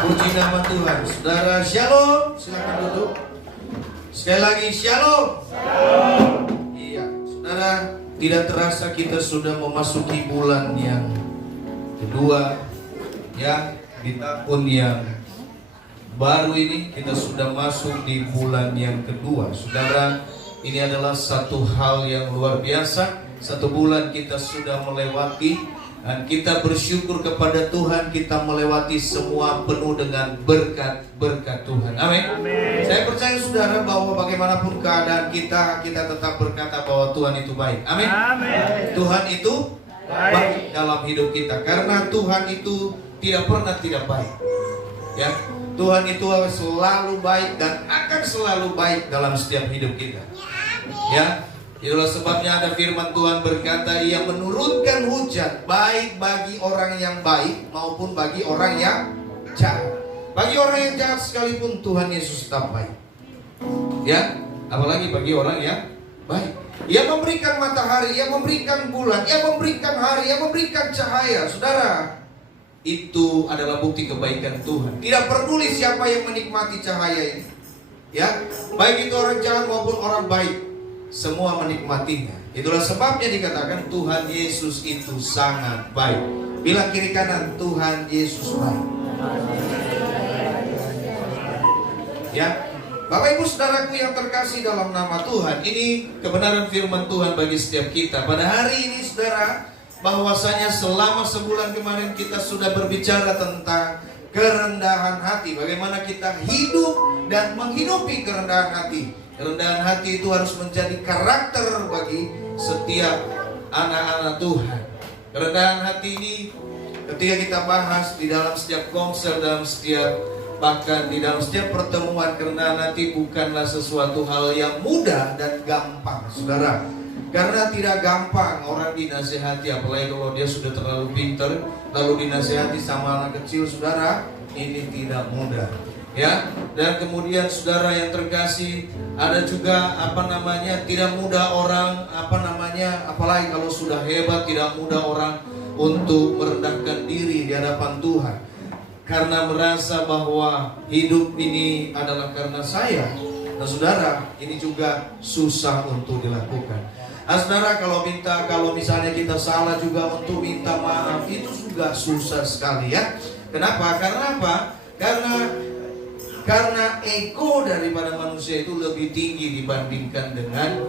Puji nama Tuhan. Saudara, shalom. Silakan duduk. Sekali lagi, shalom. Iya, saudara, tidak terasa kita sudah memasuki bulan yang kedua, ya, di tahun yang baru ini kita sudah masuk di bulan yang kedua. Saudara, ini adalah satu hal yang luar biasa. Satu bulan kita sudah melewati, dan kita bersyukur kepada Tuhan, kita melewati semua penuh dengan berkat-berkat Tuhan. Amin. Saya percaya saudara bahwa bagaimanapun keadaan kita tetap berkata bahwa Tuhan itu baik. Amin. Tuhan itu baik dalam hidup kita, karena Tuhan itu tidak pernah tidak baik. Ya, Tuhan itu selalu baik dan akan selalu baik dalam setiap hidup kita. Ya, itulah sebabnya ada firman Tuhan berkata, Ia menurunkan hujan baik bagi orang yang baik maupun bagi orang yang jahat. Bagi orang yang jahat sekalipun Tuhan Yesus tetap baik. Ya, apalagi bagi orang yang baik. Ia memberikan matahari, Ia memberikan bulan, Ia memberikan hari, Ia memberikan cahaya. Saudara, itu adalah bukti kebaikan Tuhan. Tidak peduli siapa yang menikmati cahaya ini, ya, baik itu orang jahat maupun orang baik, semua menikmatinya. Itulah sebabnya dikatakan Tuhan Yesus itu sangat baik. Bilang kiri kanan, Tuhan Yesus baik. Ya, Bapak Ibu Saudaraku yang terkasih dalam nama Tuhan, ini kebenaran firman Tuhan bagi setiap kita. Pada hari ini saudara, bahwasanya selama sebulan kemarin kita sudah berbicara tentang kerendahan hati. Bagaimana kita hidup dan menghidupi kerendahan hati. Kerendahan hati itu harus menjadi karakter bagi setiap anak-anak Tuhan. Kerendahan hati ini ketika kita bahas di dalam setiap konser, bahkan di dalam setiap pertemuan, kerendahan hati bukanlah sesuatu hal yang mudah dan gampang, saudara. Karena tidak gampang orang dinasihati, apalagi kalau dia sudah terlalu pintar, lalu dinasihati sama anak kecil, saudara, ini tidak mudah. Ya, dan kemudian saudara yang terkasih, ada juga tidak mudah orang apalagi kalau sudah hebat, tidak mudah orang untuk merendahkan diri di hadapan Tuhan, karena merasa bahwa hidup ini adalah karena saya. Nah saudara, ini juga susah untuk dilakukan. Nah saudara, kalau misalnya kita salah juga untuk minta maaf, itu juga susah sekali, ya. Kenapa? Karena apa? Karena ego daripada manusia itu lebih tinggi dibandingkan dengan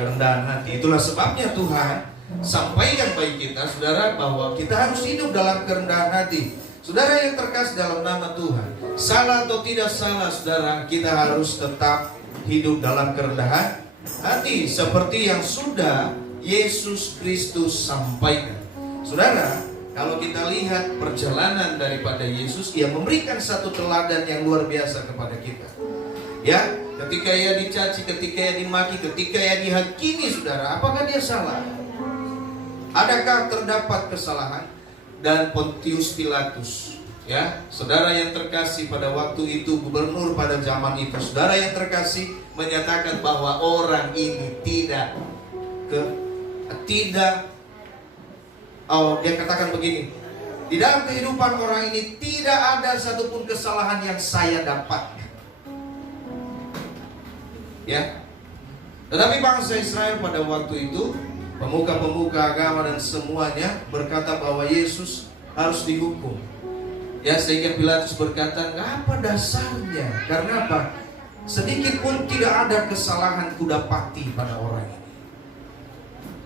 kerendahan hati. Itulah sebabnya Tuhan sampaikan bagi kita, saudara, bahwa kita harus hidup dalam kerendahan hati. Saudara yang terkasih dalam nama Tuhan, salah atau tidak salah, saudara, kita harus tetap hidup dalam kerendahan hati, seperti yang sudah Yesus Kristus sampaikan. Saudara, kalau kita lihat perjalanan daripada Yesus, Ia memberikan satu teladan yang luar biasa kepada kita. Ya, ketika Ia dicaci, ketika Ia dimaki, ketika Ia dihakimi, saudara, apakah Dia salah? Adakah terdapat kesalahan? Dan Pontius Pilatus, ya, saudara yang terkasih, pada waktu itu gubernur pada zaman itu, saudara yang terkasih, menyatakan bahwa orang ini dia katakan begini, di dalam kehidupan orang ini tidak ada satupun kesalahan yang saya dapat. Ya, tetapi bangsa Israel pada waktu itu, pemuka-pemuka agama dan semuanya berkata bahwa Yesus harus dihukum. Ya, sehingga Pilatus berkata, "Nggak apa dasarnya? Karena apa? Sedikit pun tidak ada kesalahan kudapati pada orang ini."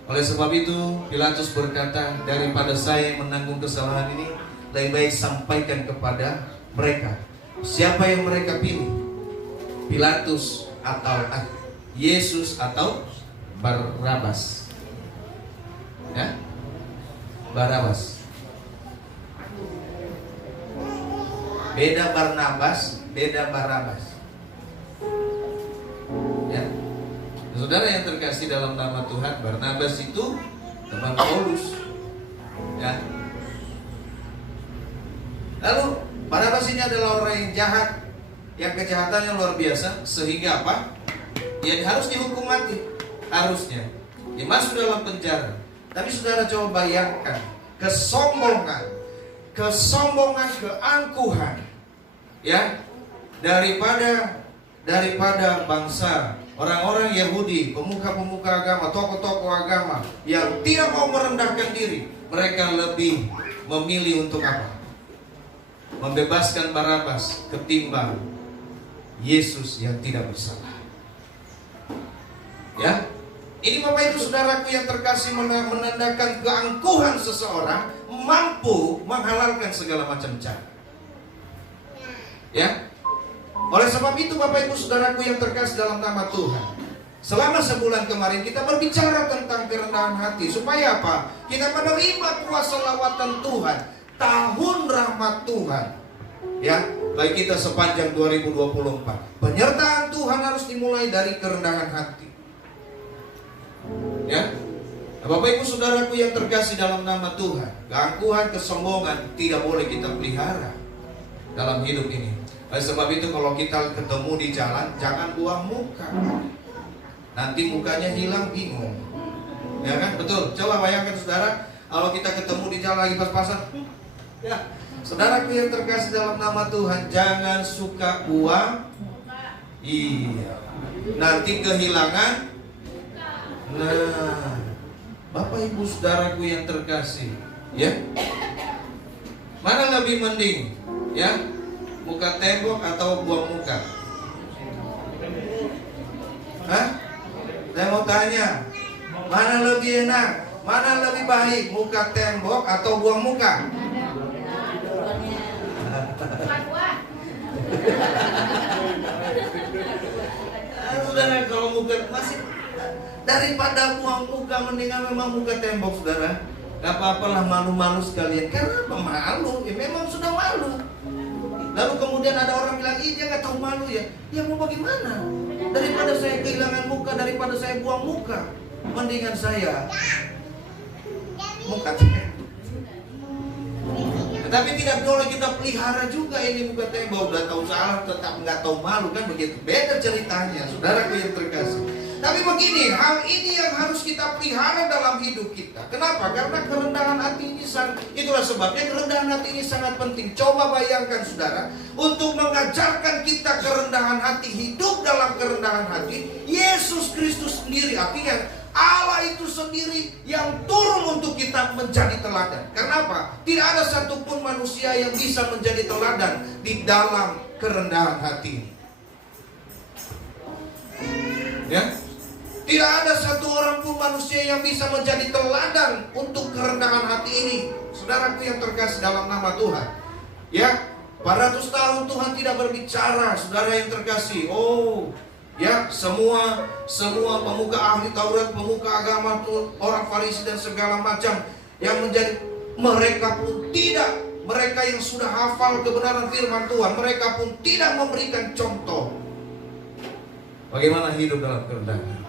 Oleh sebab itu Pilatus berkata, daripada saya yang menanggung kesalahan ini, lebih baik sampaikan kepada mereka. Siapa yang mereka pilih? Pilatus atau Yesus atau Barabas? Ya, Barabas. Beda Barnabas, beda Barabas. Ya, saudara yang terkasih dalam nama Tuhan, Barnabas itu teman Paulus. Ya. Lalu Barnabas ini adalah orang yang jahat, yang kejahatannya luar biasa, sehingga apa? Dia harus dihukum mati, harusnya. Dia masuk dalam penjara. Tapi saudara coba bayangkan kesombongan, keangkuhan ya, daripada bangsa orang-orang Yahudi, pemuka-pemuka agama, tokoh-tokoh agama yang tidak mau merendahkan diri. Mereka lebih memilih untuk apa? Membebaskan Barabas ketimbang Yesus yang tidak bersalah. Ya, ini Bapak Ibu Saudaraku yang terkasih, menandakan keangkuhan seseorang mampu menghalalkan segala macam cara. Ya. Oleh sebab itu Bapak Ibu Saudaraku yang terkasih dalam nama Tuhan, selama sebulan kemarin kita berbicara tentang kerendahan hati. Supaya apa? Kita menerima kuasa lawatan Tuhan, tahun rahmat Tuhan, ya, bagi kita sepanjang 2024. Penyertaan Tuhan harus dimulai dari kerendahan hati. Ya, Bapak Ibu Saudaraku yang terkasih dalam nama Tuhan, keangkuhan, kesombongan tidak boleh kita pelihara dalam hidup ini. Oleh sebab itu kalau kita ketemu di jalan, jangan buang muka. Nanti mukanya hilang, bingung. Ya kan? Betul. Coba bayangkan saudara, kalau kita ketemu di jalan lagi pas-pasan. Ya, saudaraku yang terkasih dalam nama Tuhan, jangan suka buang. Iya. Nanti kehilangan. Nah, Bapak Ibu Saudaraku yang terkasih, ya. Mana lebih mending? Ya. Muka tembok atau buang muka? Hah? Saya mau tanya, mana lebih enak? Mana lebih baik? Muka tembok atau buang muka? Saudara, kalau muka masih daripada buang muka, mendingan memang muka tembok, saudara. Gak apa-apalah, malu-malu sekalian. Karena apa malu? Ya memang sudah malu. Lalu kemudian ada orang bilang, ih dia gak tahu malu ya. Ya mau bagaimana? Daripada saya kehilangan muka, daripada saya buang muka, mendingan saya muka tembok. Tetapi tidak boleh kita pelihara juga ini muka tembok. Udah tahu salah tetap gak tahu malu, kan begitu. Beda ceritanya, saudaraku yang terkasih. Tapi begini, hal ini yang harus kita pelihara dalam hidup kita. Kenapa? Karena kerendahan hati ini itulah sebabnya kerendahan hati ini sangat penting. Coba bayangkan saudara, untuk mengajarkan kita kerendahan hati, hidup dalam kerendahan hati, Yesus Kristus sendiri, artinya Allah itu sendiri yang turun untuk kita menjadi teladan. Kenapa? Tidak ada satupun manusia yang bisa menjadi teladan di dalam kerendahan hati. Ya? Tidak ada satu orang pun manusia yang bisa menjadi teladan untuk kerendahan hati ini. Saudaraku yang terkasih dalam nama Tuhan, ya, 400 tahun Tuhan tidak berbicara, saudara yang terkasih. Oh, ya, semua pemuka ahli Taurat, pemuka agama, orang Farisi dan segala macam yang menjadi, mereka pun tidak, mereka yang sudah hafal kebenaran firman Tuhan, mereka pun tidak memberikan contoh bagaimana hidup dalam kerendahan.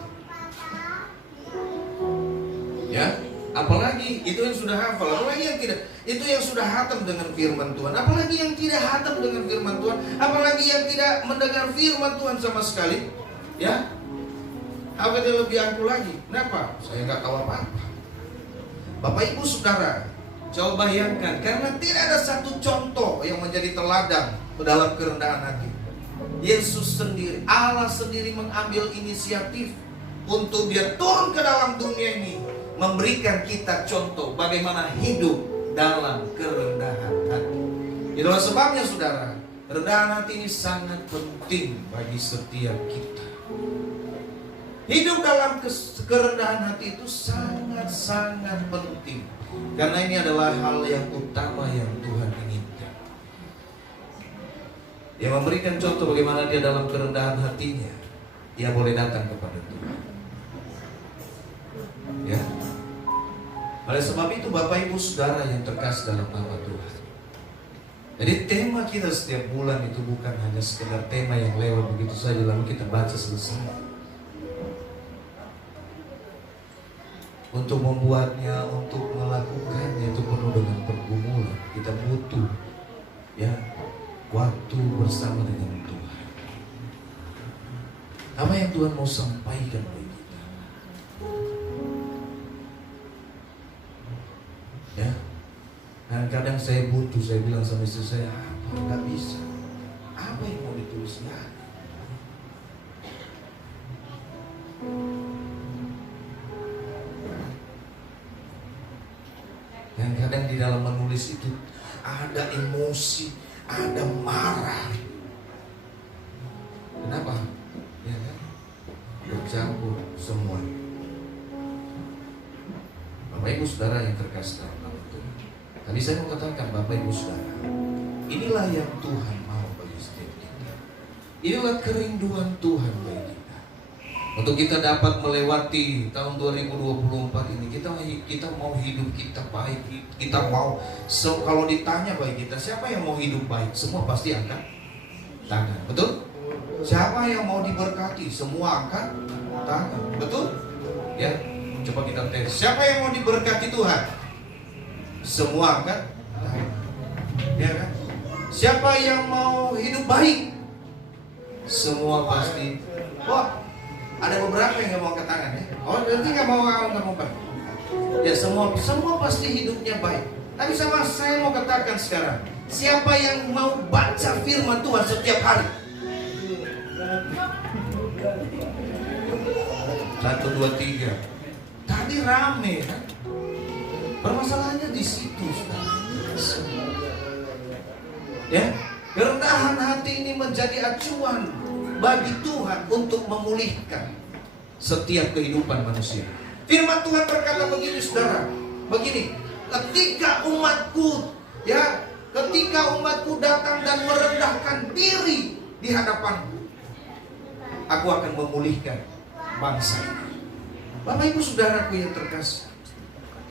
Ya, apalagi itu yang sudah hafal, apalagi yang tidak, itu yang sudah hatam dengan firman Tuhan, apalagi yang tidak hatam dengan firman Tuhan, apalagi yang tidak mendengar firman Tuhan sama sekali. Ya, apa dia lebih angkuh lagi? Kenapa? Saya nggak tahu apa-apa. Bapak Ibu Saudara, coba bayangkan, karena tidak ada satu contoh yang menjadi teladan dalam kerendahan hati. Yesus sendiri, Allah sendiri mengambil inisiatif untuk dia turun ke dalam dunia ini, memberikan kita contoh bagaimana hidup dalam kerendahan hati. Itulah sebabnya saudara, kerendahan hati ini sangat penting bagi setiap kita. Hidup dalam kerendahan hati itu sangat-sangat penting, karena ini adalah hal yang utama yang Tuhan inginkan. Dia memberikan contoh bagaimana dia dalam kerendahan hatinya, dia boleh datang kepada Tuhan. Ya. Oleh sebab itu Bapak Ibu Saudara yang terkasih dalam nama Tuhan, jadi tema kita setiap bulan itu bukan hanya sekedar tema yang lewat begitu saja lalu kita baca selesai. Untuk membuatnya, untuk melakukannya itu penuh dengan pergumulan. Kita butuh, ya, waktu bersama dengan Tuhan. Apa yang Tuhan mau sampaikan bagi kita? Ya, dan kadang saya butuh, saya bilang sama istri saya, apa nggak bisa. Apa yang mau ditulisnya? Dan kadang di dalam menulis itu ada emosi, ada marah. Kenapa? Ya kan? Bercampur semua. Bapak Ibu Saudara yang terkasih dalam nama Tuhan. Tadi saya mau katakan Bapak Ibu Saudara, inilah yang Tuhan mau bagi setiap kita. Inilah kerinduan Tuhan bagi kita. Untuk kita dapat melewati tahun 2024 ini, kita mau hidup kita baik. Kita mau, kalau ditanya bagi kita, siapa yang mau hidup baik? Semua pasti angkat tangan, betul? Siapa yang mau diberkati? Semua angkat tangan, betul? Ya, coba kita tes. Siapa yang mau diberkati Tuhan? Semua angkat tangan, ya kan? Siapa yang mau hidup baik? Semua pasti. Wah, ada beberapa yang nggak mau angkat tangan ya. Oh, berarti nggak mau baik. Ya, semua pasti hidupnya baik. Tapi sama saya mau katakan sekarang, siapa yang mau baca firman Tuhan setiap hari? 1, 2, 3. Tadi rame kan? Permasalahannya di situ, saudara. Ya, kerendahan hati ini menjadi acuan bagi Tuhan untuk memulihkan setiap kehidupan manusia. Firman Tuhan berkata begini, saudara. Begini, ketika umatku datang dan merendahkan diri di hadapanku, aku akan memulihkan bangsa ini. Bapak Ibu Saudaraku yang terkasih,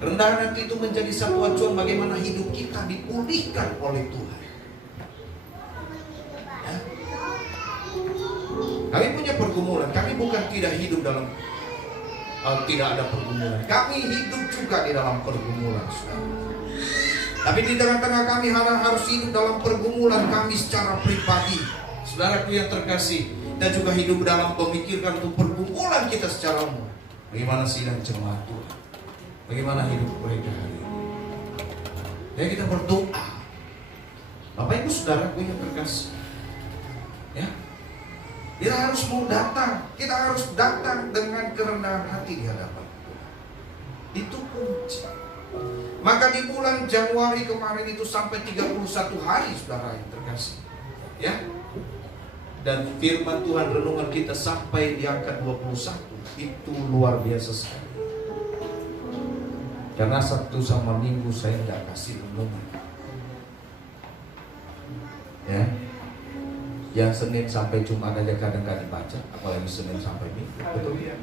kerendahan hati itu menjadi satu acuan bagaimana hidup kita dipulihkan oleh Tuhan. Ya. Kami punya pergumulan. Kami bukan tidak hidup dalam tidak ada pergumulan. Kami hidup juga di dalam pergumulan, saudara. Tapi di tengah-tengah kami harus hidup dalam pergumulan kami secara pribadi. Saudaraku yang terkasih, kita juga hidup dalam memikirkan untuk pergumulan kita secara umum. Bagaimana sidang jemaat Tuhan? Bagaimana hidup mereka hari ini? Ya, kita berdoa. Bapak Ibu Saudaraku yang terkasih, ya, kita harus mau datang. Kita harus datang dengan kerendahan hati di hadapan Tuhan. Itu kunci. Maka di bulan Januari kemarin itu sampai 31 hari, saudara yang terkasih, ya. Dan firman Tuhan renungan kita sampai di angka 21. Itu luar biasa sekali. Karena Sabtu sama Minggu saya tidak kasih renungan, ya. Yang Senin sampai Jumat aja kadang kadang dibaca, apalagi Senin sampai Minggu, betul ya?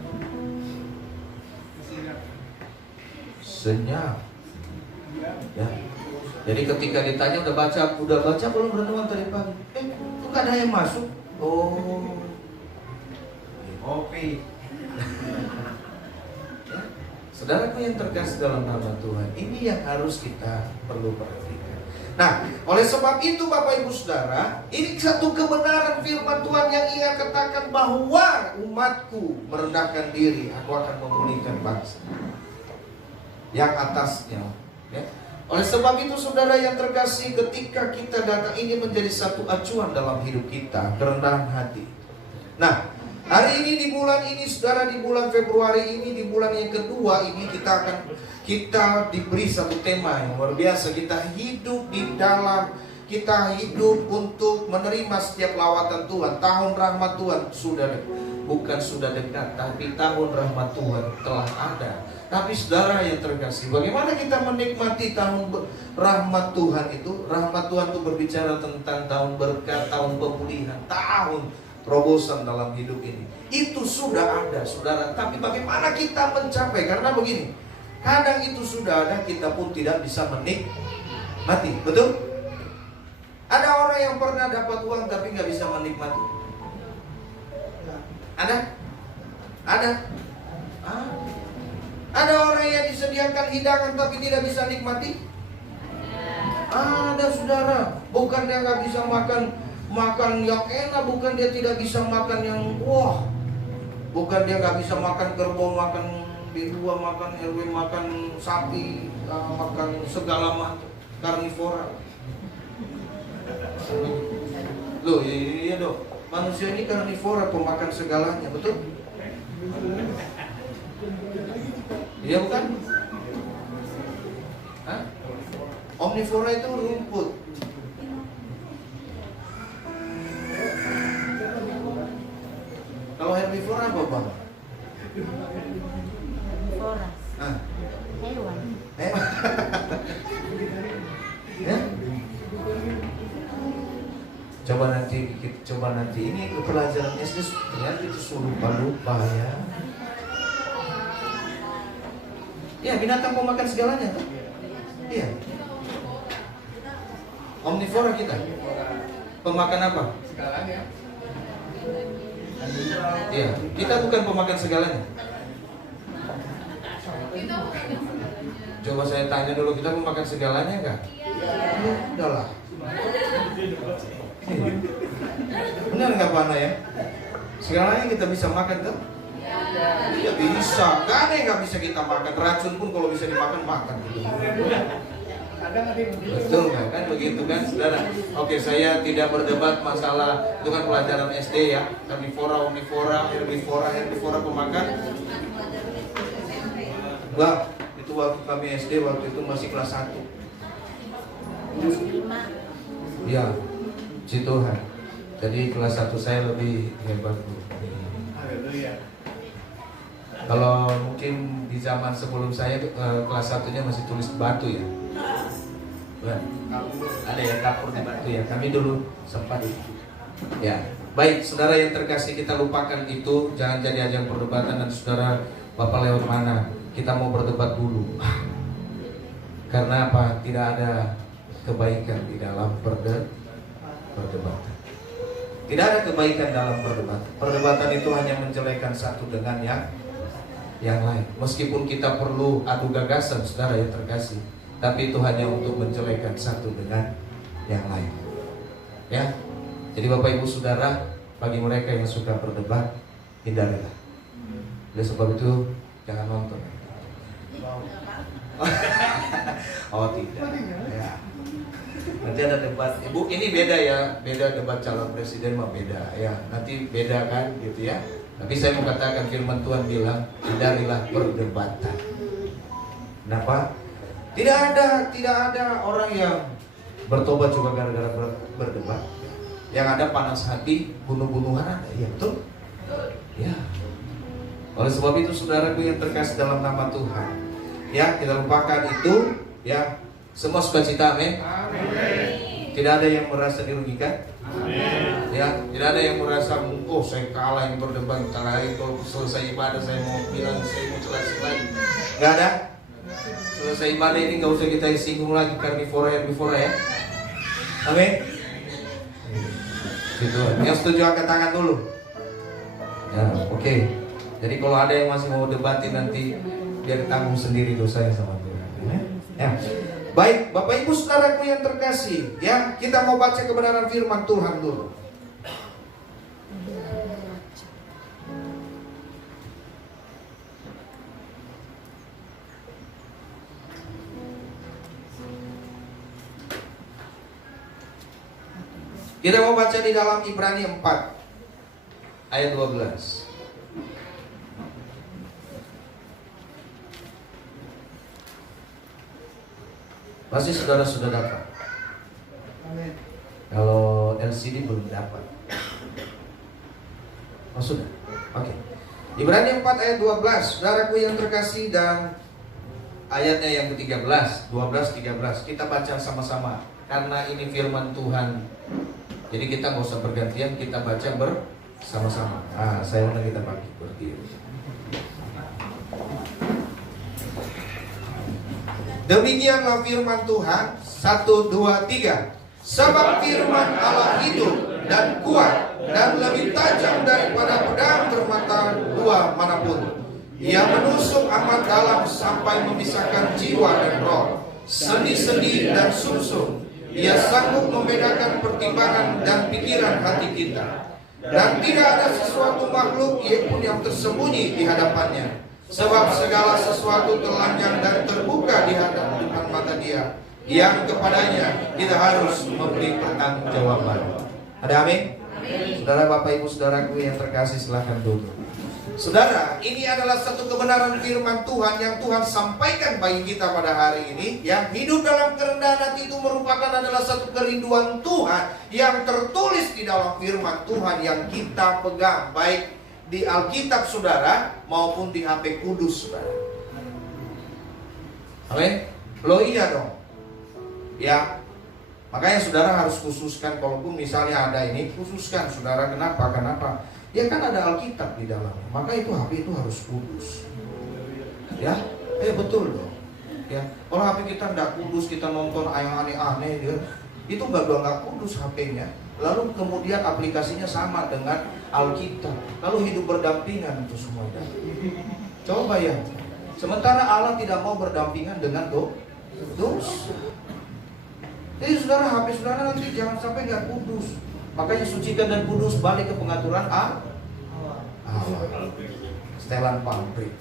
Senyap, ya. Jadi ketika ditanya udah baca belum renungan tadi pagi? Kok gak ada yang masuk? Oh, oke. Ya. Saudaraku yang terkasih dalam nama Tuhan, ini yang harus kita perlu perhatikan. Nah, oleh sebab itu Bapak Ibu Saudara, ini satu kebenaran firman Tuhan yang ia katakan bahwa umatku merendahkan diri, aku akan memulihkan bangsa yang atasnya, ya. Oleh sebab itu saudara yang terkasih, ketika kita datang, ini menjadi satu acuan dalam hidup kita, kerendahan hati. Nah, hari ini di bulan ini saudara, di bulan Februari ini, di bulan yang kedua ini, kita diberi satu tema yang luar biasa. Kita hidup untuk menerima setiap lawatan Tuhan. Tahun rahmat Tuhan bukan sudah dekat, tapi tahun rahmat Tuhan telah ada. Tapi saudara yang terkasih, bagaimana kita menikmati tahun rahmat Tuhan itu? Rahmat Tuhan itu berbicara tentang tahun berkat, tahun pemulihan, tahun terobosan dalam hidup ini. Itu sudah ada, saudara. Tapi bagaimana kita mencapai? Karena begini, kadang itu sudah ada, kita pun tidak bisa menikmati. Betul? Ada orang yang pernah dapat uang tapi nggak bisa menikmati. Ada? Ada orang yang disediakan hidangan tapi tidak bisa nikmati? Ada, saudara. Bukan dia nggak bisa makan yang enak, bukan dia tidak bisa makan yang wah, bukan dia nggak bisa makan kerbau, makan di luar, makan RW, makan sapi, makan segala macam karnivora. Loh, iya dong. Manusia ini karnivora, pemakan segalanya, betul? Iya bukan? Hah? Omnivora itu rumput. Kalau herbivora apa bang? Herbivora. Hah? Hewan. Hewan. Ya? Coba nanti ini ke pelajaran SD ternyata itu lupa ya. Ya, binatang pemakan segalanya kan? Iya. Omnivora kita. Pemakan apa? Segalanya. Iya, kita bukan pemakan segalanya. Coba saya tanya dulu, kita pemakan segalanya enggak? Iya. Udahlah. Benar nggak Pak Ana ya? Segalanya kita bisa makan kan? Iya bisa. Gak ada yang nggak bisa kita makan. Racun pun kalau bisa dimakan makan. Betul nggak kan? Begitu kan, saudara? Oke, saya tidak berdebat masalah itu kan pelajaran SD ya. Karnivora, omnivora, herbivora pemakan. Enggak, itu waktu kami SD waktu itu masih kelas 1. Iya, puji Tuhan. Jadi kelas 1 saya lebih hebat Bu. Kalau mungkin di zaman sebelum saya kelas 1-nya masih tulis batu ya. Ada ya kapur di batu ya. Kami dulu sempat itu. Ya, baik saudara yang terkasih, kita lupakan itu, jangan jadi ajang perdebatan. Dan saudara, Bapak lewat mana? Kita mau berdebat dulu. Karena apa? Tidak ada kebaikan di dalam perdebatan. Tidak ada kebaikan dalam perdebatan. Perdebatan itu hanya menjelekan satu dengan yang lain. Meskipun kita perlu adu gagasan, saudara yang terkasih, tapi itu hanya untuk menjelekan satu dengan yang lain. Ya. Jadi Bapak Ibu Saudara, bagi mereka yang suka berdebat, hindarilah. Oleh sebab itu jangan nonton. Oh tidak. Ya. Nanti ada debat. Ibu, ini beda ya, beda debat calon presiden mah beda ya. Nanti beda kan gitu ya. Tapi saya mau katakan firman Tuhan bilang, hindarilah perdebatan. Kenapa? Tidak ada orang yang bertobat cuma gara-gara berdebat. Yang ada panas hati, bunuh-bunuhan ada, ya betul? Ya. Oleh sebab itu saudaraku yang terkasih dalam nama Tuhan, ya kita lupakan itu, ya semua sukacita, amin. Tidak ada yang merasa dirugikan. Amin. Ya, tidak ada yang merasa, oh saya kalah yang berdebat, terakhir kalau selesai ibadah saya mau bilang saya mau jelasin lagi. Gak ada. Selesai ibadah ini gak usah kita singgung lagi karnivora ya. Amin. Gitu. Yang setuju angkat tangan dulu. Ya, oke. Jadi kalau ada yang masih mau debatin nanti biar tanggung sendiri dosanya sama Tuhan. Ya. Baik, Bapak Ibu Saudaraku yang terkasih, ya, kita mau baca kebenaran firman Tuhan dulu. Kita mau baca di dalam Ibrani 4 ayat 12. Pasti saudara sudah dapat. Kalau LCD belum dapat. Oh sudah. Oke. Ibrani 4 ayat 12. Saudaraku yang terkasih, dan ayatnya yang ke-13, 12, 13. Kita baca sama-sama karena ini firman Tuhan. Jadi kita nggak usah bergantian, kita baca bersama-sama. Saya undang kita berdiri. Demikianlah firman Tuhan. 1, 2, 3. Sebab firman Allah hidup dan kuat dan lebih tajam daripada pedang bermata dua manapun. Ia menusuk amat dalam sampai memisahkan jiwa dan roh, sendi-sendi dan sumsum. Ia sanggup membedakan pertimbangan dan pikiran hati kita. Dan tidak ada sesuatu makhluk pun yang tersembunyi di hadapannya. Sebab segala sesuatu telanjang dan terbuka di hadapan mata Dia, yang kepadanya kita harus memberi pertanggungjawaban. Ada amin? Amin. Saudara, Bapak, Ibu, Saudaraku yang terkasih, silahkan duduk. Saudara, ini adalah satu kebenaran firman Tuhan yang Tuhan sampaikan bagi kita pada hari ini. Yang hidup dalam kerendahan hati itu merupakan adalah satu kerinduan Tuhan yang tertulis di dalam firman Tuhan yang kita pegang, baik di Alkitab saudara maupun di HP Kudus saudara. Amin? Lo iya dong. Ya. Makanya saudara harus khususkan, kalaupun misalnya ada ini, khususkan saudara. Kenapa? Ya kan ada Alkitab di dalamnya. Maka itu HP itu harus kudus. Ya, betul dong. Ya, kalau HP kita tidak kudus, kita nonton yang aneh-aneh, itu nggak kudus HP-nya. Lalu kemudian aplikasinya sama dengan Alkitab. Lalu hidup berdampingan itu semua. Coba ya. Sementara Allah tidak mau berdampingan dengan dosa. Jadi saudara, HP saudara nanti jangan sampai nggak kudus. Makanya sucikan dan kudus, balik ke pengaturan Allah. Setelan pabrik.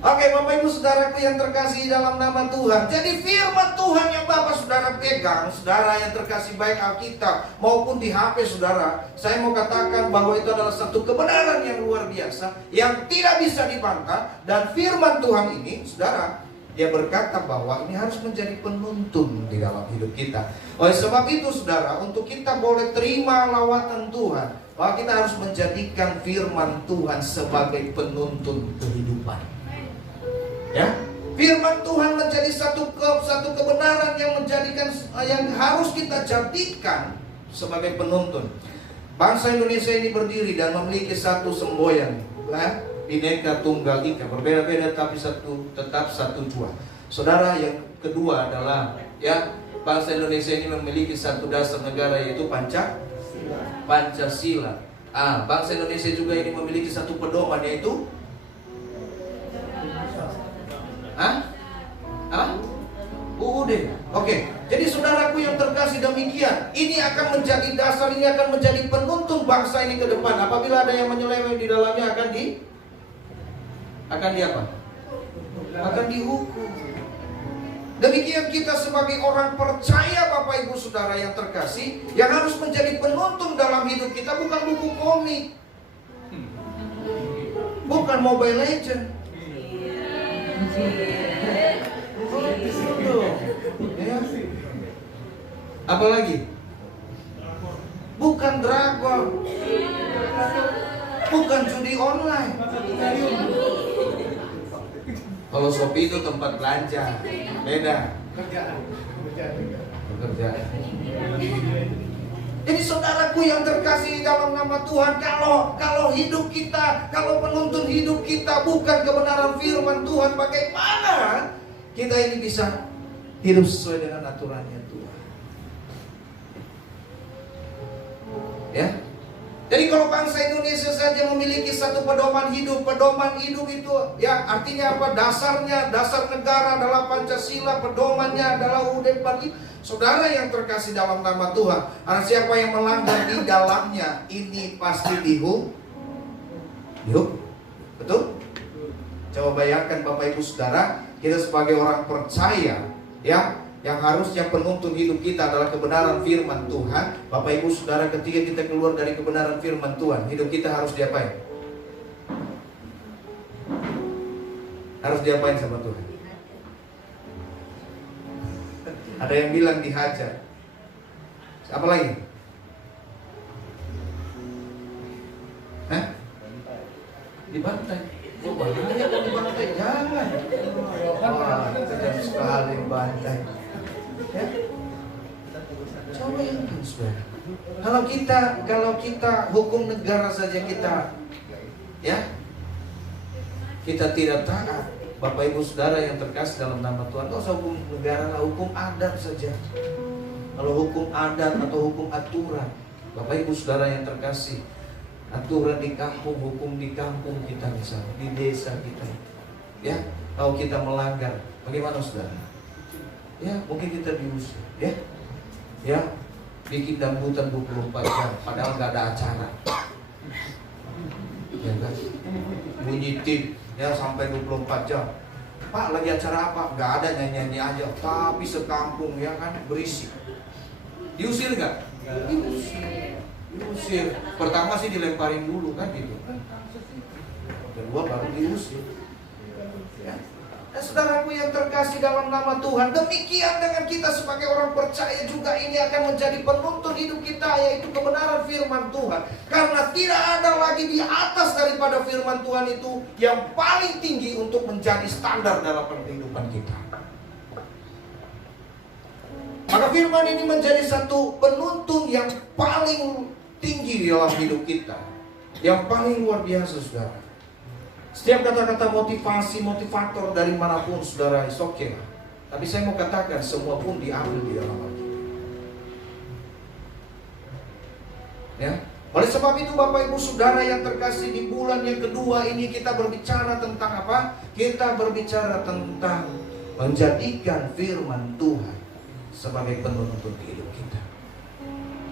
Oke, Bapak Ibu Saudaraku yang terkasih dalam nama Tuhan. Jadi firman Tuhan yang Bapak Saudara pegang, saudara yang terkasih, baik Alkitab maupun di HP saudara, saya mau katakan bahwa itu adalah satu kebenaran yang luar biasa, yang tidak bisa dibantah. Dan firman Tuhan ini, saudara, dia berkata bahwa ini harus menjadi penuntun di dalam hidup kita. Oleh sebab itu saudara, untuk kita boleh terima lawatan Tuhan, maka kita harus menjadikan firman Tuhan sebagai penuntun kehidupan. Ya, firman Tuhan menjadi satu kebenaran yang harus kita jadikan sebagai penuntun. Bangsa Indonesia ini berdiri dan memiliki satu semboyan, Bhinneka Tunggal Ika, berbeda-beda tapi tetap satu jua. Saudara, yang kedua adalah bangsa Indonesia ini memiliki satu dasar negara, yaitu Pancasila. Bangsa Indonesia juga ini memiliki satu pedoman, yaitu UUD. Oke. Jadi saudaraku yang terkasih, demikian. Ini akan menjadi dasar, ini akan menjadi penuntun bangsa ini ke depan. Apabila ada yang menyeleweng di dalamnya akan dihukum. Demikian kita sebagai orang percaya, Bapak Ibu Saudara yang terkasih, yang harus menjadi penuntun dalam hidup kita bukan buku komik, bukan Mobile Legend, apalagi bukan dragon, bukan judi online. Kalau Shopee itu tempat belanja, beda. Pekerjaan. Jadi saudaraku yang terkasih dalam nama Tuhan, kalau hidup kita, kalau penuntun hidup kita bukan kebenaran firman Tuhan, bagaimana kita ini bisa hidup sesuai dengan aturannya Tuhan? Ya. Jadi kalau bangsa Indonesia saja memiliki satu pedoman hidup itu ya artinya apa? Dasar negara adalah Pancasila, pedomannya adalah UUD 45. Saudara yang terkasih dalam nama Tuhan, karena siapa yang melanggar di dalamnya ini pasti dihukum. Betul? Coba bayangkan Bapak Ibu Saudara, kita sebagai orang percaya, ya, yang harusnya penuntun hidup kita adalah kebenaran firman Tuhan. Bapak Ibu Saudara, ketika kita keluar dari kebenaran firman Tuhan, hidup kita harus diapain? Harus diapain sama Tuhan? Ada yang bilang dihajar. Apa lagi? Dibantai. Oh, bahaya kan dibantai, jangan. Wah, kejam sekali bantai. Ya. Coba itu, saudara. Kalau kita hukum negara saja kita tidak taat, Bapak Ibu Saudara yang terkasih dalam nama Tuhan, nggak usah hukum negara lah, hukum adat saja. Kalau hukum adat atau hukum aturan, Bapak Ibu Saudara yang terkasih, aturan di kampung, hukum di kampung kita misalnya, di desa kita, ya, kalau kita melanggar, bagaimana saudara? Ya, mungkin kita diusir, ya, bikin dangdutan 24 jam, padahal nggak ada acara, ya kan? Bunyi tip, ya sampai 24 jam. Pak, lagi acara apa? Nggak ada, nyanyi-nyanyi aja, tapi sekampung ya kan berisik. Diusir nggak? Diusir. Pertama sih dilemparin dulu kan gitu. Kedua baru diusir. Ya. Dan saudaraku yang terkasih dalam nama Tuhan, demikian dengan kita sebagai orang percaya juga ini akan menjadi penuntun hidup kita, yaitu kebenaran firman Tuhan. Karena tidak ada lagi di atas daripada firman Tuhan itu yang paling tinggi untuk menjadi standar dalam kehidupan kita. Maka firman ini menjadi satu penuntun yang paling tinggi dalam hidup kita, yang paling luar biasa, saudara. Setiap kata-kata motivasi, motivator dari manapun, saudara, is okay lah. Tapi saya mau katakan, semua pun diambil di dalam Alkitab. Ya. Oleh sebab itu Bapak Ibu Saudara yang terkasih, di bulan yang kedua ini kita berbicara tentang apa? Kita berbicara tentang menjadikan firman Tuhan sebagai penuntun hidup kita.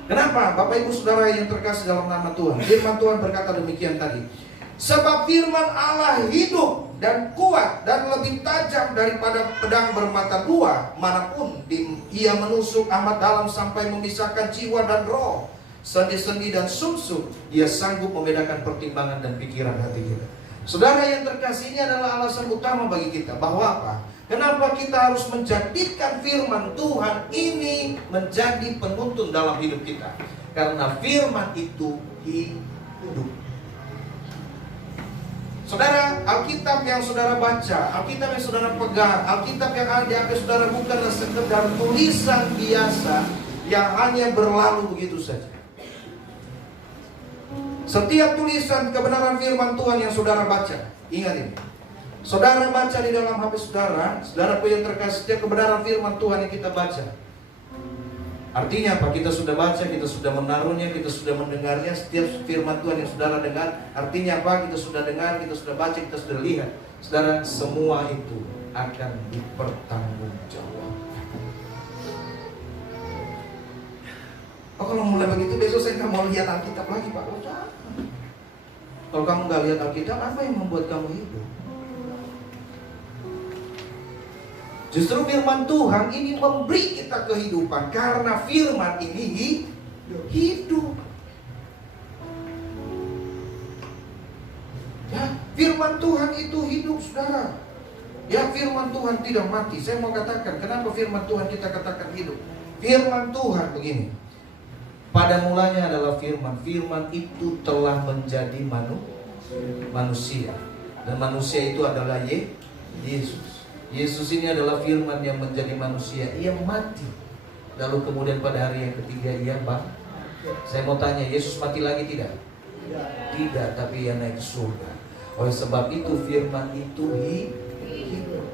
Kenapa? Bapak Ibu Saudara yang terkasih dalam nama Tuhan, firman Tuhan berkata demikian tadi. Sebab firman Allah hidup dan kuat dan lebih tajam daripada pedang bermata dua, manapun ia menusuk amat dalam sampai memisahkan jiwa dan roh, sendi-sendi dan sumsum. Ia sanggup membedakan pertimbangan dan pikiran hati kita. Saudara yang terkasih, ini adalah alasan utama bagi kita bahwa apa? Kenapa kita harus menjadikan firman Tuhan ini menjadi penuntun dalam hidup kita? Karena firman itu hidup. Saudara, Alkitab yang saudara baca, Alkitab yang saudara pegang, Alkitab yang ada di hati saudara bukanlah sekedar tulisan biasa yang hanya berlalu begitu saja. Setiap tulisan kebenaran firman Tuhan yang saudara baca, ingat ini. Saudara baca di dalam HP saudara, saudaraku yang terkasih, setiap kebenaran firman Tuhan yang kita baca. Artinya apa? Kita sudah baca, kita sudah menaruhnya, kita sudah mendengarnya. Setiap firman Tuhan yang saudara dengar, artinya apa? Kita sudah dengar, kita sudah baca, kita sudah lihat. Saudara, semua itu akan dipertanggungjawabkan. Oh, kalau mulai begitu besok saya nggak mau lihat Alkitab lagi, Pak. Oh, jangan. Kalau kamu nggak lihat Alkitab, apa yang membuat kamu hidup? Justru firman Tuhan ini memberi kita kehidupan. Karena firman ini hidup. Ya, firman Tuhan itu hidup, saudara. Ya, firman Tuhan tidak mati. Saya mau katakan, kenapa firman Tuhan kita katakan hidup? Firman Tuhan begini. Pada mulanya adalah firman. Firman itu telah menjadi manusia. Dan manusia itu adalah Yesus. Yesus ini adalah firman yang menjadi manusia. Ia mati. Lalu kemudian pada hari yang ketiga ia bangkit. Saya mau tanya, Yesus mati lagi tidak? Tidak, tapi ia naik ke surga. Oleh sebab itu firman itu hidup.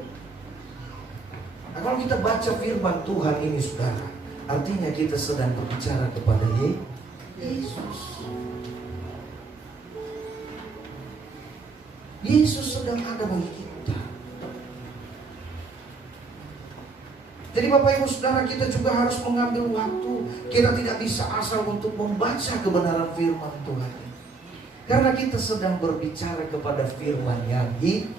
Nah, kalau kita baca firman Tuhan ini, saudara, artinya kita sedang berbicara kepada Yesus. Yesus sedang ada bagi kita. Jadi Bapak Ibu Saudara, kita juga harus mengambil waktu. Kita tidak bisa asal untuk membaca kebenaran firman Tuhan. Karena kita sedang berbicara kepada firman yang hidup.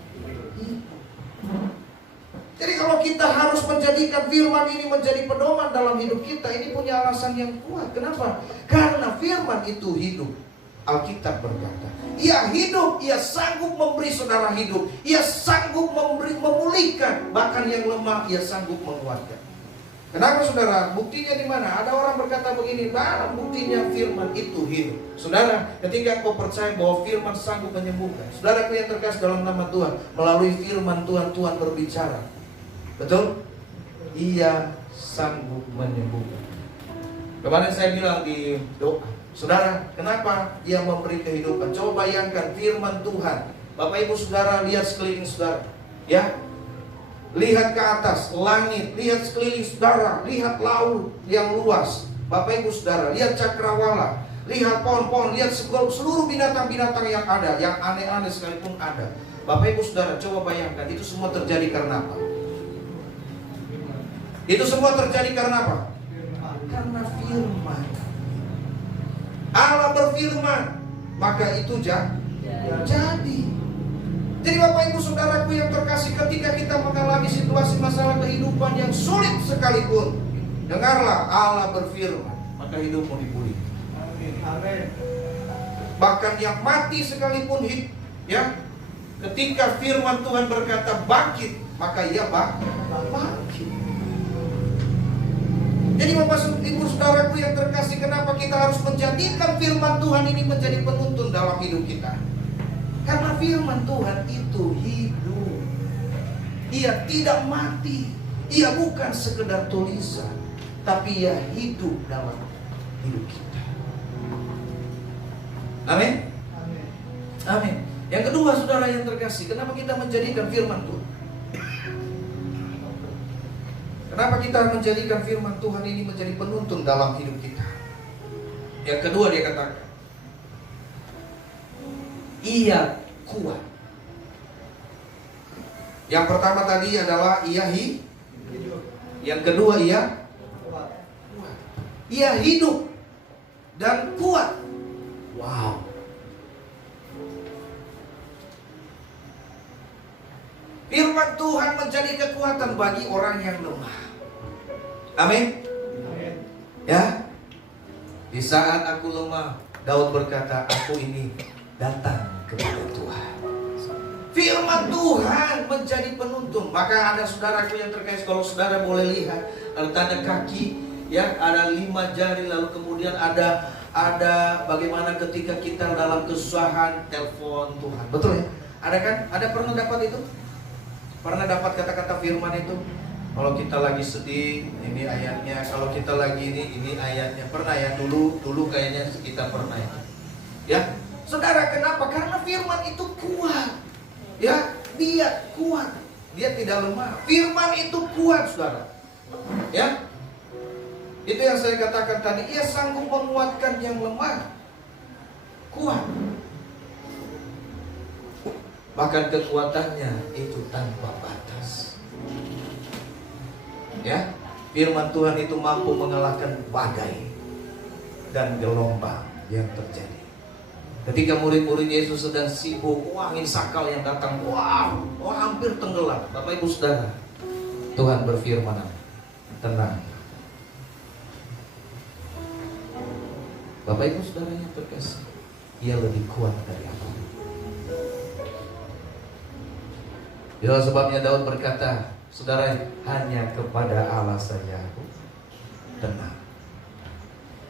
Jadi kalau kita harus menjadikan firman ini menjadi pedoman dalam hidup kita, ini punya alasan yang kuat. Kenapa? Karena firman itu hidup. Alkitab berkata, ia hidup, ia sanggup memberi saudara hidup, ia sanggup memulihkan, bahkan yang lemah ia sanggup menguatkan. Kenapa saudara? Buktinya di mana? Ada orang berkata begini, mana buktinya firman itu hidup? Saudara, ketika kau percaya bahwa firman sanggup menyembuhkan, saudara yang terkasih dalam nama Tuhan, melalui firman Tuhan, Tuhan berbicara. Betul? Ia sanggup menyembuhkan. Kemarin saya bilang di doa, saudara, kenapa ia memberi kehidupan? Coba bayangkan firman Tuhan. Bapak Ibu Saudara, lihat sekeliling saudara, ya. Lihat ke atas, langit, lihat sekeliling saudara, lihat laut yang luas. Bapak Ibu Saudara, lihat cakrawala, lihat pohon-pohon, lihat seluruh binatang-binatang yang ada, yang aneh-aneh sekalipun ada. Bapak Ibu Saudara, coba bayangkan, itu semua terjadi karena apa? Itu semua terjadi karena apa? Karena firman. Allah berfirman, maka itu jadi. Jadi Bapak Ibu Saudaraku yang terkasih, ketika kita mengalami situasi masalah kehidupan yang sulit sekalipun, Dengarlah, Allah berfirman, maka hidupmu dipulihkan. Amin. Bahkan yang mati sekalipun hidup, ya, ketika firman Tuhan berkata bangkit, maka ia bangkit. Jadi Bapak Ibu Saudaraku yang terkasih, kenapa kita harus menjadikan firman Tuhan ini menjadi penuntun dalam hidup kita? Karena firman Tuhan itu hidup. Ia tidak mati. Ia bukan sekedar tulisan, tapi ia hidup dalam hidup kita. Amin. Amin. Yang kedua, saudara yang terkasih, kenapa kita menjadikan firman Tuhan? Kenapa kita menjadikan firman Tuhan ini menjadi penuntun dalam hidup kita? Yang kedua dia katakan, ia kuat. Yang pertama tadi adalah ia hidup. Yang kedua ia kuat. Ia hidup dan kuat. Wow. Firman Tuhan menjadi kekuatan bagi orang yang lemah. Amin. Ya. Di saat aku lemah, Daud berkata, aku ini datang kepada Tuhan. Firman Tuhan menjadi penuntun. Maka ada saudaraku yang terkasih, kalau saudara boleh lihat, ada tanda kaki, ya, ada 5 jari, lalu kemudian ada bagaimana ketika kita dalam kesusahan telepon Tuhan. Betul ya? Ada kan? Ada pernah dapat itu? Pernah dapat kata-kata firman itu? Kalau kita lagi sedih, ini ayatnya. Kalau kita lagi ini ayatnya. Pernah ya? Dulu kayaknya kita pernah ya. Ya, saudara, kenapa? Karena firman itu kuat. Ya, dia kuat. Dia tidak lemah. Firman itu kuat, saudara. Ya, itu yang saya katakan tadi. Ia sanggup menguatkan yang lemah. Kuat. Bahkan kekuatannya itu tanpa batas. Ya, firman Tuhan itu mampu mengalahkan badai dan gelombang yang terjadi. Ketika murid-murid Yesus sedang sibuk, angin sakal yang datang, hampir tenggelam. Bapak Ibu Saudara, Tuhan berfirman, tenang. Bapak Ibu Saudara yang terkasih, ia lebih kuat dari aku. Itulah sebabnya Daud berkata, saudara, hanya kepada Allah saja aku tenang.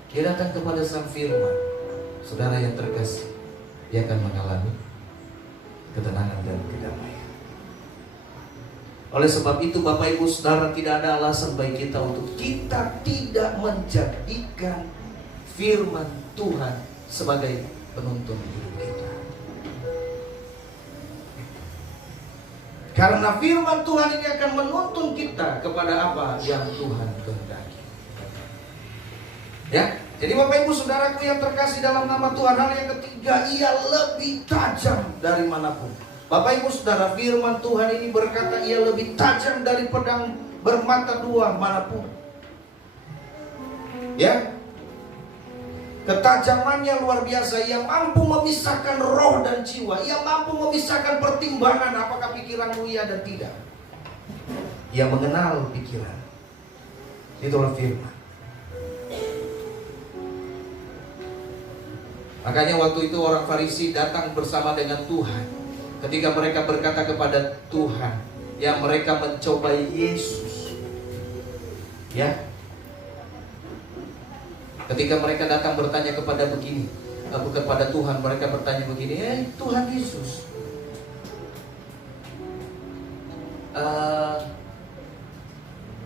Dia datang kepada sang firman. Saudara yang terkasih, dia akan mengalami ketenangan dan kedamaian. Oleh sebab itu Bapak Ibu Saudara, tidak ada alasan bagi kita untuk kita tidak menjadikan firman Tuhan sebagai penuntun hidup kita. Karena firman Tuhan ini akan menuntun kita kepada apa yang Tuhan kehendaki. Ya, jadi Bapak Ibu Saudaraku yang terkasih dalam nama Tuhan, hal yang ketiga, ia lebih tajam dari manapun. Bapak Ibu Saudara, firman Tuhan ini berkata ia lebih tajam dari pedang bermata dua manapun. Ya, ketajamannya luar biasa. Ia mampu memisahkan roh dan jiwa. Ia mampu memisahkan pertimbangan apakah pikiranmu iya dan tidak. Ia mengenal pikiran. Itulah firman. Makanya waktu itu orang Farisi datang bersama dengan Tuhan. Ketika mereka berkata kepada Tuhan, yang mereka mencobai Yesus. Ya. Ketika mereka datang bertanya kepada Tuhan, mereka bertanya begini, Tuhan Yesus,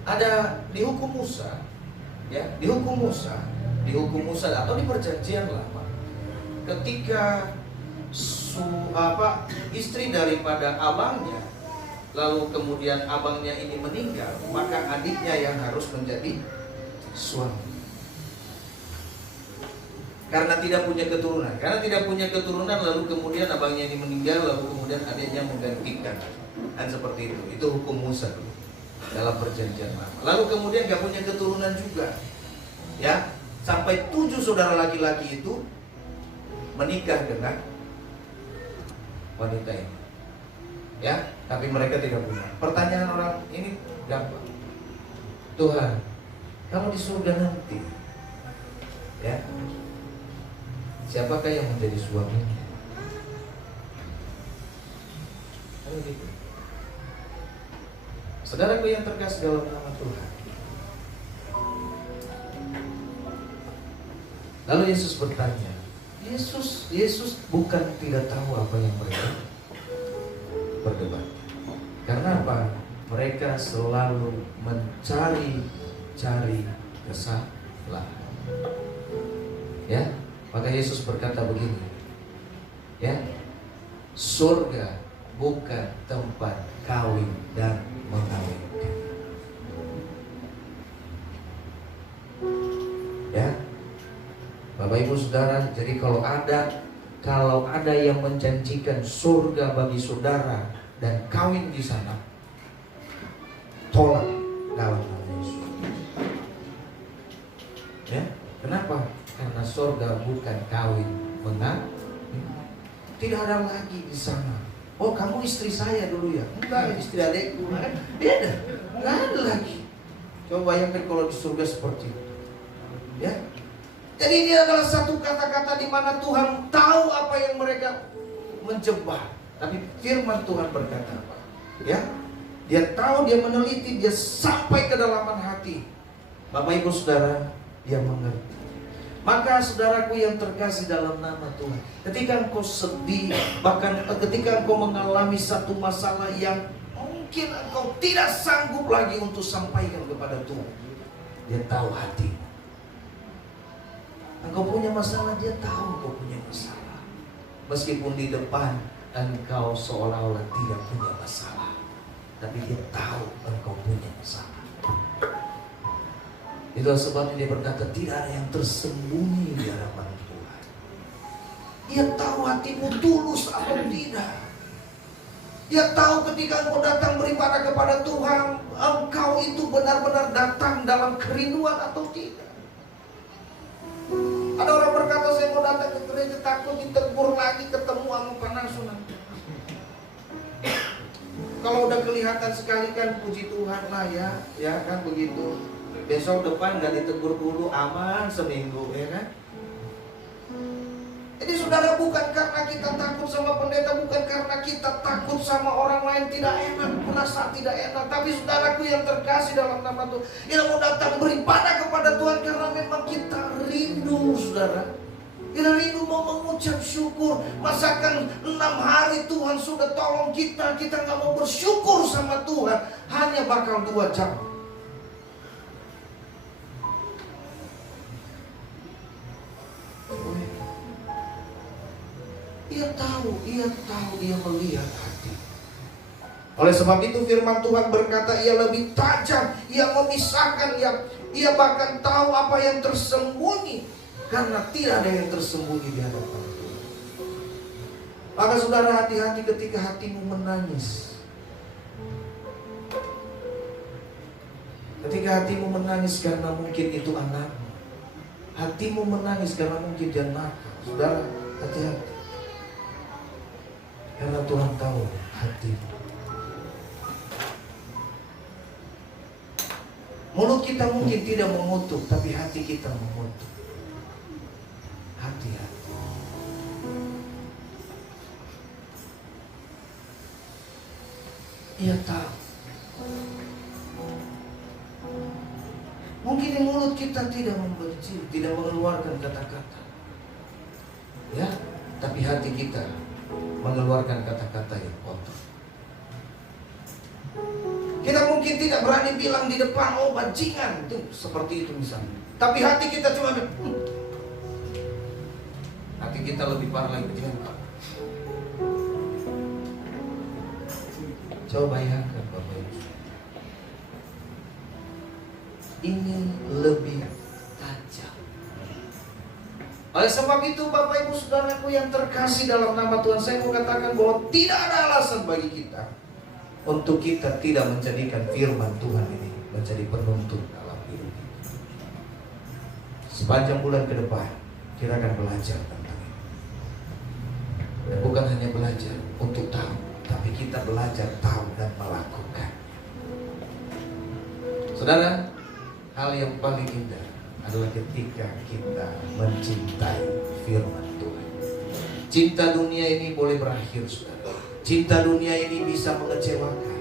ada di hukum Musa, ya, di hukum Musa atau di perjanjian lama, ketika istri daripada abangnya, lalu kemudian abangnya ini meninggal, maka adiknya yang harus menjadi suami. Karena tidak punya keturunan, lalu kemudian abangnya ini meninggal, lalu kemudian adiknya menggantikan. Dan seperti itu. Itu hukum Musa dulu dalam perjanjian lama. Lalu kemudian gak punya keturunan juga. Ya, sampai 7 saudara laki-laki itu menikah dengan wanita ini. Ya, tapi mereka tidak punya. Pertanyaan orang ini gampang. Tuhan, Kalau di surga nanti, ya, siapakah yang menjadi suaminya? Kalau gitu. Saudaraku yang terkasih dalam nama Tuhan. Lalu Yesus bertanya, Yesus bukan tidak tahu apa yang mereka berdebat. Karena apa? Mereka selalu mencari kesalahan. Ya, maka Yesus berkata begini, ya, surga bukan tempat kawin dan mengawinkan. Ya, Bapak Ibu Saudara, jadi kalau ada yang menjanjikan surga bagi saudara dan kawin di sana, tolak dalam nama Yesus. Ya, kenapa? Karena surga bukan kawin mengawinkan. Tidak ada lagi di sana. Oh, kamu istri saya dulu ya? Enggak, istri adekku. Beda, enggak ada lagi. Coba bayangkan kalau di surga seperti itu. Ya. Jadi ini adalah satu kata-kata di mana Tuhan tahu apa yang mereka menjebak. Tapi firman Tuhan berkata apa? Ya. Dia tahu, dia meneliti, dia sampai ke dalaman hati. Bapak Ibu Saudara, dia mengerti. Maka saudaraku yang terkasih dalam nama Tuhan, ketika engkau sedih, bahkan ketika engkau mengalami satu masalah yang mungkin engkau tidak sanggup lagi untuk sampaikan kepada Tuhan, dia tahu hati. Engkau punya masalah, dia tahu engkau punya masalah. Meskipun di depan engkau seolah-olah tidak punya masalah, tapi dia tahu engkau punya masalah. Itulah sebabnya dia berkata, tidak ada yang tersembunyi di hadapan Tuhan. Dia tahu hatimu tulus atau tidak. Dia tahu ketika engkau datang beribadah kepada Tuhan, engkau itu benar-benar datang dalam kerinduan atau tidak. Ada orang berkata, saya mau datang ke gereja takut ditegur lagi, ketemu sama panasu nanti. Kalau udah kelihatan sekali kan, puji Tuhan lah ya kan begitu. Besok depan nggak ditegur dulu, aman seminggu, ya kan? Jadi saudara, bukan karena kita takut sama pendeta, bukan karena kita takut sama orang lain tidak enak, merasa tidak enak. Tapi saudaraku yang terkasih dalam nama Tuhan, yang mau datang beribadah kepada Tuhan karena memang kita rindu, saudara. Kita rindu mau mengucap syukur. Masakan 6 hari Tuhan sudah tolong kita nggak mau bersyukur sama Tuhan, hanya bakal 2 jam. Ia tahu, dia melihat hati. Oleh sebab itu firman Tuhan berkata, ia lebih tajam, ia memisahkan, ia bahkan tahu apa yang tersembunyi. Karena tidak ada yang tersembunyi di hadapan Tuhan. Maka saudara, hati-hati ketika hatimu menangis. Ketika hatimu menangis karena mungkin itu anakmu. Hatimu menangis karena mungkin dia nakal. Saudara, hati-hati. Karena Tuhan tahu hatimu. Mulut kita mungkin tidak mengutuk, tapi hati kita mengutuk. Hati-hati. Ia tahu. Mungkin di mulut kita tidak membenci, tidak mengeluarkan kata-kata. Ya, tapi hati kita mengeluarkan kata-kata yang kotor. Kita mungkin tidak berani bilang di depan, oh bajingan, itu seperti itu misalnya. Tapi hati kita cuma hati kita lebih parah lagi, bajingan. Coba bayangkan Bapak Ibu, ini lebih tajam. Oleh sebab itu Bapak Ibu Saudaraku yang terkasih dalam nama Tuhan, saya mau katakan bahwa tidak ada alasan bagi kita untuk kita tidak menjadikan firman Tuhan ini menjadi penuntun dalam hidup kita. Sepanjang bulan ke depan kita akan belajar tentang ini. Dan bukan hanya belajar untuk tahu, tapi kita belajar tahu dan melakukan. Saudara, hal yang paling indah adalah ketika kita mencintai firman Tuhan. Cinta dunia ini boleh berakhir, saudara. Cinta dunia ini bisa mengecewakan.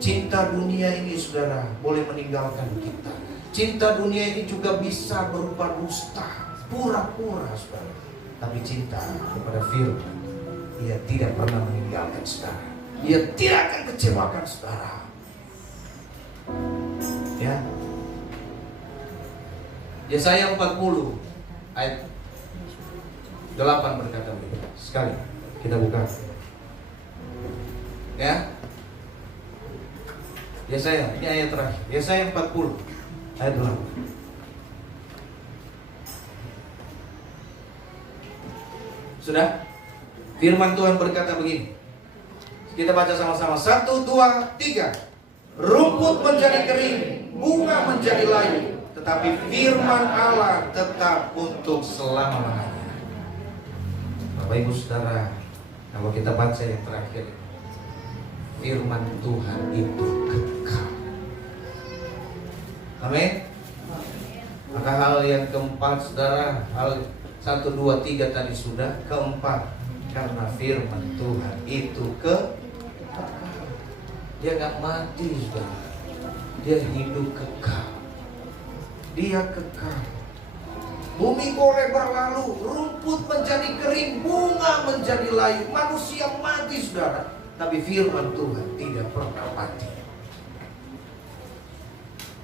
Cinta dunia ini, saudara, boleh meninggalkan kita. Cinta dunia ini juga bisa berupa dusta, pura-pura, saudara. Tapi cinta kepada firman, ia tidak pernah meninggalkan saudara. Ia tidak akan kecewakan saudara. Ya. Yesaya 40 ayat 8 berkata begini. Sekali kita buka. Ya. Yesaya, ini ayat terakhir. Yesaya 40 ayat 8. Sudah? Firman Tuhan berkata begini. Kita baca sama-sama. 1, 2, 3. Rumput menjadi kering, bunga menjadi layu, tetapi firman Allah tetap untuk selama-lamanya. Bapak Ibu Saudara, kalau kita baca yang terakhir, firman Tuhan itu kekal. Amin. Maka hal yang keempat, saudara, hal 1, 2, 3 tadi sudah. Keempat, karena firman Tuhan itu kekal. Dia gak mati, saudara. Dia hidup kekal. Dia kekal. Bumi boleh berlalu, rumput menjadi kering, bunga menjadi layu, manusia mati, saudara. Tapi firman Tuhan tidak pernah mati.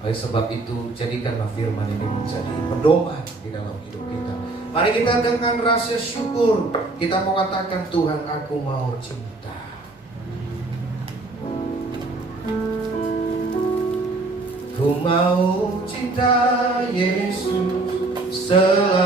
Oleh sebab itu, jadikanlah firman ini menjadi pedoman di dalam hidup kita. Mari kita dengan rasa syukur, kita mau katakan, Tuhan, aku mau cinta. Ku mau cinta Yesus selalu.